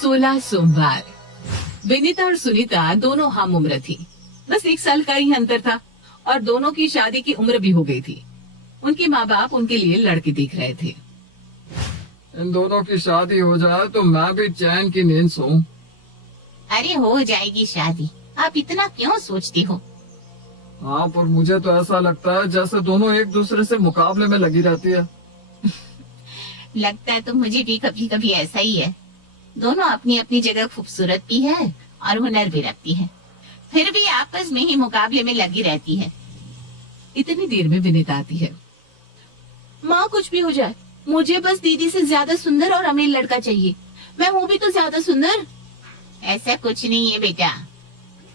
16 सोमवार। विनीता और सुनीता दोनों हम उम्र थी। बस 1 साल का ही अंतर था और दोनों की शादी की उम्र भी हो गई थी। उनके माँ बाप उनके लिए लड़की देख रहे थे। इन दोनों की शादी हो जाए तो मैं भी चैन की नींद सोऊं। अरे हो जाएगी शादी, आप इतना क्यों सोचती हो? हाँ, पर मुझे तो ऐसा लगता है जैसे दोनों एक दूसरे से मुकाबले में लगी रहती है। लगता है तो मुझे भी कभी कभी ऐसा ही है। दोनों अपनी अपनी जगह खूबसूरत भी है और हुनर भी रखती है, फिर भी आपस में ही मुकाबले में लगी रहती है। इतनी देर में विनीता आती है। माँ कुछ भी हो जाए, मुझे बस दीदी से ज्यादा सुंदर और अमीर लड़का चाहिए। मैं हूँ भी तो ज्यादा सुंदर। ऐसा कुछ नहीं है बेटा,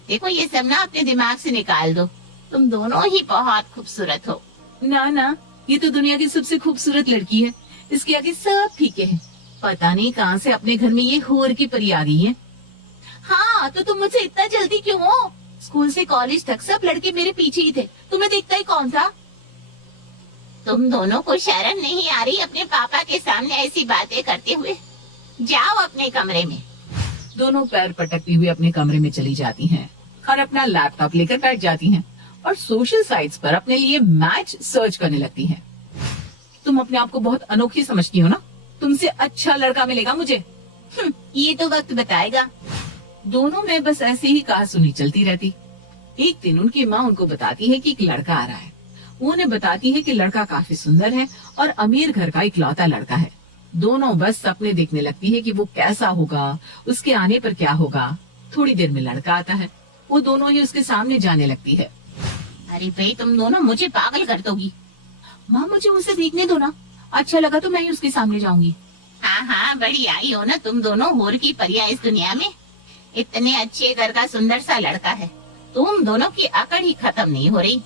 देखो ये सब ना अपने दिमाग से निकाल दो। तुम दोनों ही बहुत खूबसूरत हो। ना, ये तो दुनिया की सबसे खूबसूरत लड़की है। इसके आगे सब फीके हैं। पता नहीं कहाँ से अपने घर में ये हूर की परी आ गई है। हाँ, तो तुम मुझसे इतना जल्दी क्यों हो? स्कूल से कॉलेज तक सब लड़के मेरे पीछे ही थे, तुम्हें देखता ही कौन था? तुम दोनों को शर्म नहीं आ रही अपने पापा के सामने ऐसी बातें करते हुए? जाओ अपने कमरे में। दोनों पैर पटकती हुई अपने कमरे में चली जाती हैं और अपना लैपटॉप लेकर बैठ जाती हैं और सोशल साइट्स पर अपने लिए मैच सर्च करने लगती हैं। तुम अपने आप को बहुत अनोखी समझती हो ना? तुमसे अच्छा लड़का मिलेगा मुझे। ये तो वक्त बताएगा। दोनों में बस ऐसे ही कहा सुनी चलती रहती। एक दिन उनकी माँ उनको बताती है कि एक लड़का आ रहा है। वो उन्हें बताती है कि लड़का काफी सुंदर है और अमीर घर का इकलौता लड़का है। दोनों बस सपने देखने लगती है कि वो कैसा होगा, उसके आने पर क्या होगा। थोड़ी देर में लड़का आता है। वो दोनों ही उसके सामने जाने लगती है। अरे भाई, तुम दोनों मुझे पागल कर दोगी। माँ मुझे उसे देखने दो ना, अच्छा लगा तो मैं ही उसके सामने जाऊंगी। हाँ, बड़ी आई हो ना तुम दोनों हूर की परियां इस दुनिया में। इतने अच्छे घर का सुंदर सा लड़का है, तुम दोनों की अकड़ ही खत्म नहीं हो रही।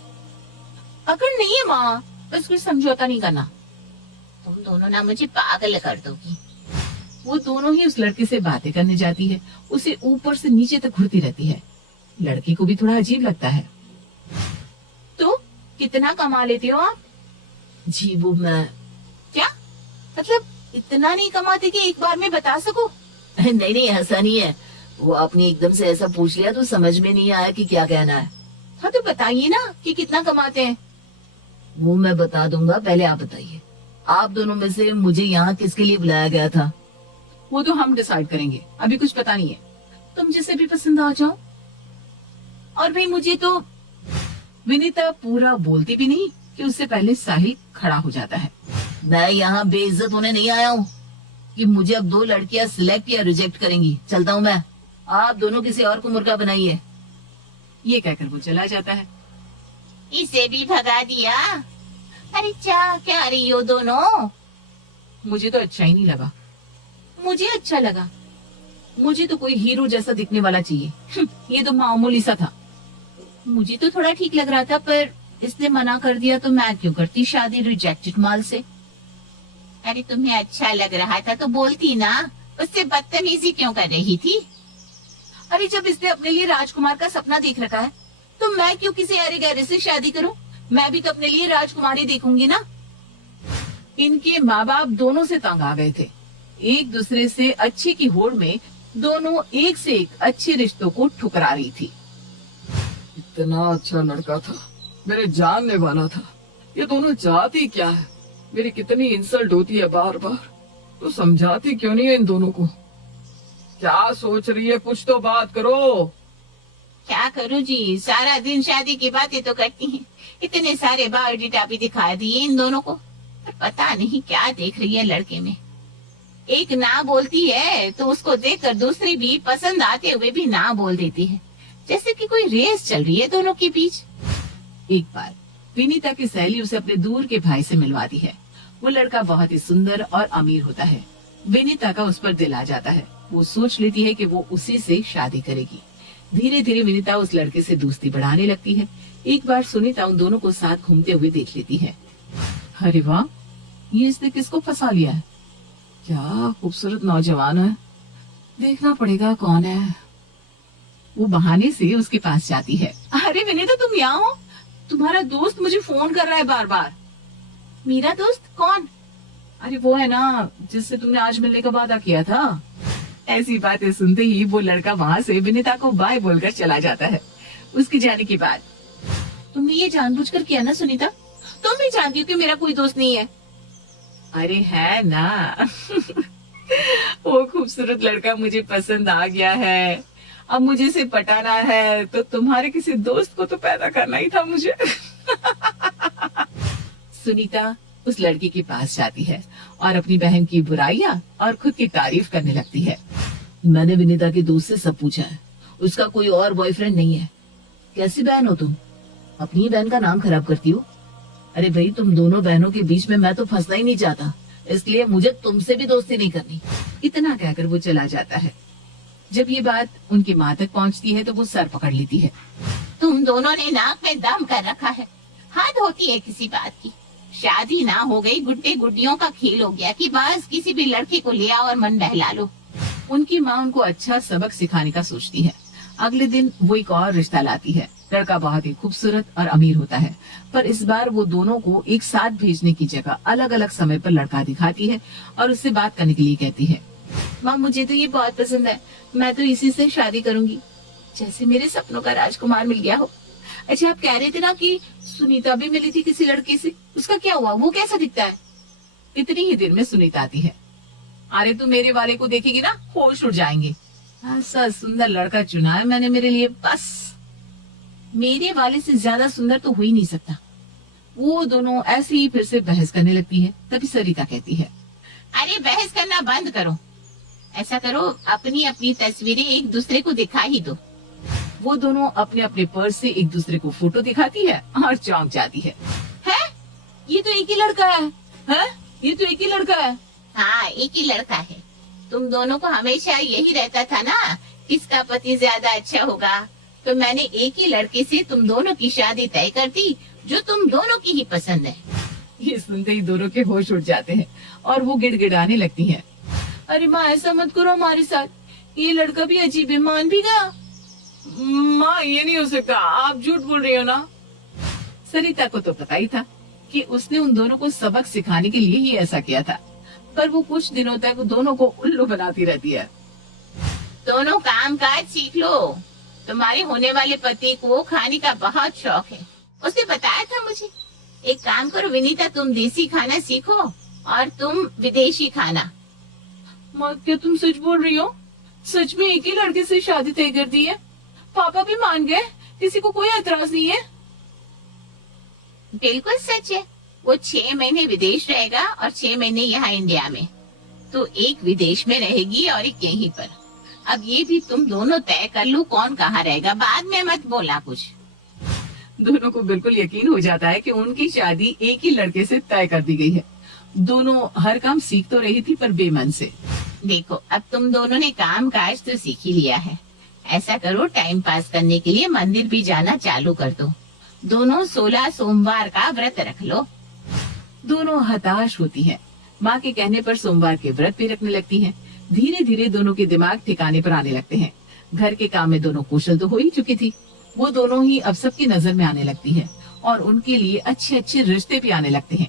अकड़ नहीं है माँ, बस कुछ समझौता नहीं करना। तुम दोनों ना मुझे पागल कर दोगी। वो दोनों ही उस लड़के से बातें करने जाती है। उसे ऊपर से नीचे तक घूरती रहती है। लड़के को भी थोड़ा अजीब लगता है। तो कितना कमा लेते हो आप? जी वो मैं क्या मतलब इतना नहीं कमाते कि एक बार में बता सको? नहीं, ऐसा नहीं है। वो आपने एकदम से ऐसा पूछ लिया तो समझ में नहीं आया कि क्या कहना है। हाँ तो बताइए ना कि कितना कमाते हैं। वो मैं बता दूंगा, पहले आप बताइए। आप दोनों में से मुझे यहाँ किसके लिए बुलाया गया था? वो तो हम डिसाइड करेंगे, अभी कुछ पता नहीं है। तुम जिसे भी पसंद आ जाओ। और भाई मुझे तो विनीता पूरा बोलती भी नहीं कि उससे पहले साहिल खड़ा हो जाता है। मैं यहाँ बेइज्जत होने नहीं आया हूँ कि मुझे अब 2 लड़कियां सिलेक्ट या रिजेक्ट करेंगी। चलता हूँ मैं, आप दोनों किसी और को मुर्गा बनाइए। ये कहकर वो चला जाता है। इसे भी भगा दिया। अरे क्या रही हो दोनों? मुझे तो अच्छा ही नहीं लगा। मुझे अच्छा लगा, मुझे तो कोई हीरो जैसा दिखने वाला चाहिए। ये तो मामूली सा था। मुझे तो थोड़ा ठीक लग रहा था, पर इसने मना कर दिया तो मैं क्यों करती शादी रिजेक्टेड माल से। अरे तुम्हें अच्छा लग रहा था तो बोलती ना, उससे बदतमीजी क्यों कर रही थी? अरे जब इसने अपने लिए राजकुमार का सपना देख रखा है तो मैं क्यों किसी अरे गहरे से शादी करूं? मैं भी तो अपने लिए राजकुमारी देखूंगी ना। इनके माँ बाप दोनों से तंग आ गए थे। एक दूसरे से अच्छे की होड़ में दोनों एक से एक अच्छे रिश्तों को ठुकरा रही थी। इतना अच्छा लड़का था, मेरे जानने वाला था। ये दोनों चाहती क्या है? मेरी कितनी इंसल्ट होती है बार बार, तो समझाती क्यों नहीं है इन दोनों को? क्या सोच रही है, कुछ तो बात करो। क्या करूँ जी, सारा दिन शादी की बातें तो करती हैं। इतने सारे बायोडेटा भी दिखा दिए इन दोनों को, पर पता नहीं क्या देख रही है लड़के में। एक ना बोलती है तो उसको देखकर दूसरी भी पसंद आते हुए भी ना बोल देती है, जैसे कि कोई रेस चल रही है दोनों के बीच। एक बार विनीता की सहेली उसे अपने दूर के भाई से मिलवाती है। वो लड़का बहुत ही सुंदर और अमीर होता है। विनीता का उस पर दिल आ जाता है। वो सोच लेती है कि वो उसी से शादी करेगी। धीरे धीरे विनीता उस लड़के से दोस्ती बढ़ाने लगती है। एक बार सुनीता उन दोनों को साथ घूमते हुए देख लेती है। अरे वाह, ये इसने किसको फंसा लिया है? क्या खूबसूरत नौजवान है, देखना पड़ेगा कौन है। वो बहाने से उसके पास जाती है। अरे विनीता तुम यहाँ हो? तुम्हारा दोस्त मुझे फोन कर रहा है बार बार। मेरा दोस्त? कौन? अरे वो है ना जिससे तुमने आज मिलने का वादा किया था। ऐसी बातें सुनते ही वो लड़का वहाँ से विनीता को बाय बोलकर चला जाता है। उसके जाने के बाद, तुमने ये जानबूझकर किया ना सुनीता? तुम भी जानती हो कि मेरा कोई दोस्त नहीं है। अरे है ना वो खूबसूरत लड़का मुझे पसंद आ गया है, अब मुझे इसे पटाना है तो तुम्हारे किसी दोस्त को तो पैदा करना ही था मुझे। सुनीता उस लड़के के पास जाती है और अपनी बहन की बुराइयां और खुद की तारीफ करने लगती है। मैंने विनीता के दोस्त से सब पूछा है, उसका कोई और बॉयफ्रेंड नहीं है। कैसी बहन हो तुम, अपनी ही बहन का नाम खराब करती हो। अरे भाई, तुम दोनों बहनों के बीच में मैं तो फंसना ही नहीं चाहता, इसलिए मुझे तुमसे भी दोस्ती नहीं करनी। इतना कहकर वो चला जाता है। जब ये बात उनकी माँ तक पहुँचती है तो वो सर पकड़ लेती है। तुम दोनों ने नाक में दम कर रखा है, हद होती है किसी बात की। शादी ना हो गई, गुड्डे गुड्डियों का खेल हो गया कि बस किसी भी लड़के को ले आओ और मन बहला लो। उनकी माँ उनको अच्छा सबक सिखाने का सोचती है। अगले दिन वो एक और रिश्ता लाती है। लड़का बहुत ही खूबसूरत और अमीर होता है, पर इस बार वो दोनों को एक साथ भेजने की जगह अलग अलग समय पर लड़का दिखाती है और उससे बात करने के लिए कहती है। माँ, मुझे तो ये बहुत पसंद है, मैं तो इसी से शादी करूंगी, जैसे मेरे सपनों का राजकुमार मिल गया हो। अच्छा, आप कह रहे थे ना कि सुनीता भी मिली थी किसी लड़के से, उसका क्या हुआ? वो कैसा दिखता है? इतनी ही देर में सुनीता आती है। अरे तू मेरे वाले को देखेगी ना, होश उड़ जाएंगे। ऐसा सुंदर लड़का चुना है मैंने मेरे लिए, बस मेरे वाले से ज्यादा सुंदर तो हो ही नहीं सकता। वो दोनों ऐसे ही फिर से बहस करने लगती है। तभी सरिता कहती है, अरे बहस करना बंद करो, ऐसा करो अपनी अपनी तस्वीरें एक दूसरे को दिखा ही दो। वो दोनों अपने अपने पर्स से एक दूसरे को फोटो दिखाती है और चौंक जाती है। ये तो एक ही लड़का है। ये तो एक ही लड़का है। हाँ, एक ही लड़का है। तुम दोनों को हमेशा यही रहता था ना, किसका पति ज्यादा अच्छा होगा, तो मैंने एक ही लड़के से तुम दोनों की शादी तय कर दी, जो तुम दोनों की ही पसंद है। ये सुनते ही दोनों के होश उड़ जाते हैं और वो गिड़गिड़ाने लगती हैं। अरे माँ, ऐसा मत करो हमारे साथ, ये लड़का भी अजीब है, मान भी गया। माँ, ये नहीं हो सकता, आप झूठ बोल रही हो ना। सरिता को तो पता ही था कि उसने उन दोनों को सबक सिखाने के लिए ही ऐसा किया था, पर वो कुछ दिनों तक दोनों को उल्लू बनाती रहती है। दोनों काम काज सीख लो, तुम्हारे होने वाले पति को खाने का बहुत शौक है, उसने बताया था मुझे। एक काम करो विनीता, तुम देसी खाना सीखो और तुम विदेशी खाना। माँ, क्या तुम सच बोल रही हो? सच में एक ही लड़के से शादी तय कर दी है? पापा भी मान गए, किसी को कोई एतराज नहीं है? बिल्कुल सच है। वो 6 महीने विदेश रहेगा और 6 महीने यहाँ इंडिया में, तो एक विदेश में रहेगी और एक यहीं पर। अब ये भी तुम दोनों तय कर लो कौन कहाँ रहेगा, बाद में मत बोला कुछ। दोनों को बिल्कुल यकीन हो जाता है कि उनकी शादी एक ही लड़के से तय कर दी गई है। दोनों हर काम सीख तो रही थी, पर बेमन से। देखो, अब तुम दोनों ने काम काज तो सीख ही लिया है, ऐसा करो टाइम पास करने के लिए मंदिर भी जाना चालू कर दो। दोनों 16 सोमवार का व्रत रख लो। दोनों हताश होती हैं। माँ के कहने पर सोमवार के व्रत भी रखने लगती हैं। धीरे धीरे दोनों के दिमाग ठिकाने पर आने लगते हैं। घर के काम में दोनों कुशल तो हो ही चुकी थी। वो दोनों ही अब सबकी नजर में आने लगती है और उनके लिए अच्छे अच्छे रिश्ते भी आने लगते हैं।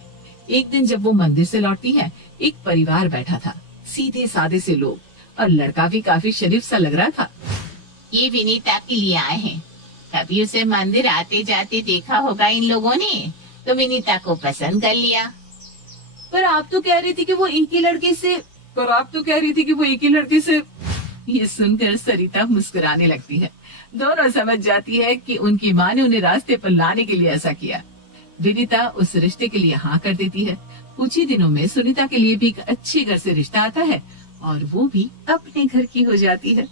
एक दिन जब वो मंदिर से लौटती है, एक परिवार बैठा था, सीधे साधे से लोग, और लड़का भी काफी शरीफ सा लग रहा था। ये विनीता के लिए आए हैं, कभी उसे मंदिर आते जाते देखा होगा इन लोगों ने, तो विनीता को पसंद कर लिया। पर आप तो कह रही थी कि वो एक ही लड़के से ये सुनकर सरिता मुस्कुराने लगती है। दोनों समझ जाती है कि उनकी माँ ने उन्हें रास्ते पर लाने के लिए ऐसा किया। विनीता उस रिश्ते के लिए हाँ कर देती है। कुछ ही दिनों में सुनीता के लिए भी एक अच्छे घर से रिश्ता आता है और वो भी अपने घर की हो जाती है।